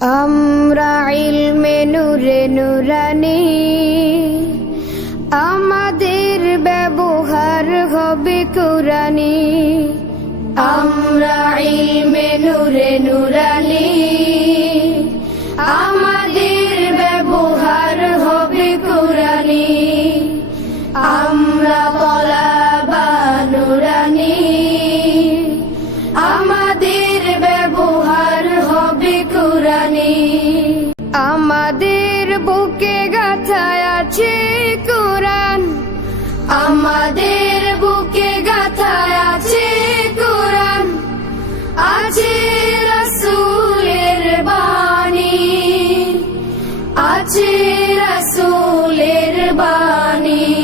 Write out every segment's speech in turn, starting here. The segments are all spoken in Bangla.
আমরা ইলমে নূরে নুরানি, আমাদের ব্যবহার হবে কুরানি আমরা ইলমে নূরে নুরানি, আমাদের ব্যবহার হবে কুরানি আমরা তলাবা নুরানি বুকে গাথায় আছে কোরআন। আমাদের বুকে গাথায় আছে কোরআন। আছে রসুলের বাণী। আছে রসুলের বাণী।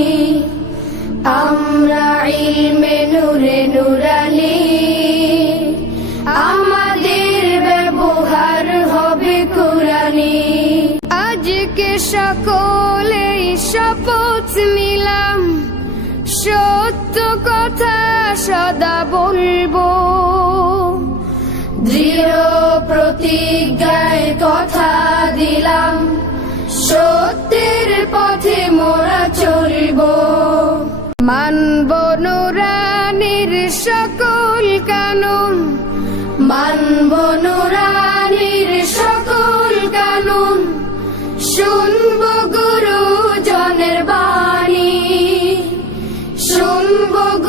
আমরা ইলমে নূরে নুরানি সকলেই শপথ নিলাম। সত্য কথা সদা বলব। দৃঢ় প্রতিজ্ঞায় কথা দিলাম। সত্যের পথে মোরা চলব। মানব নুরানির সকল কানুন। মানব good.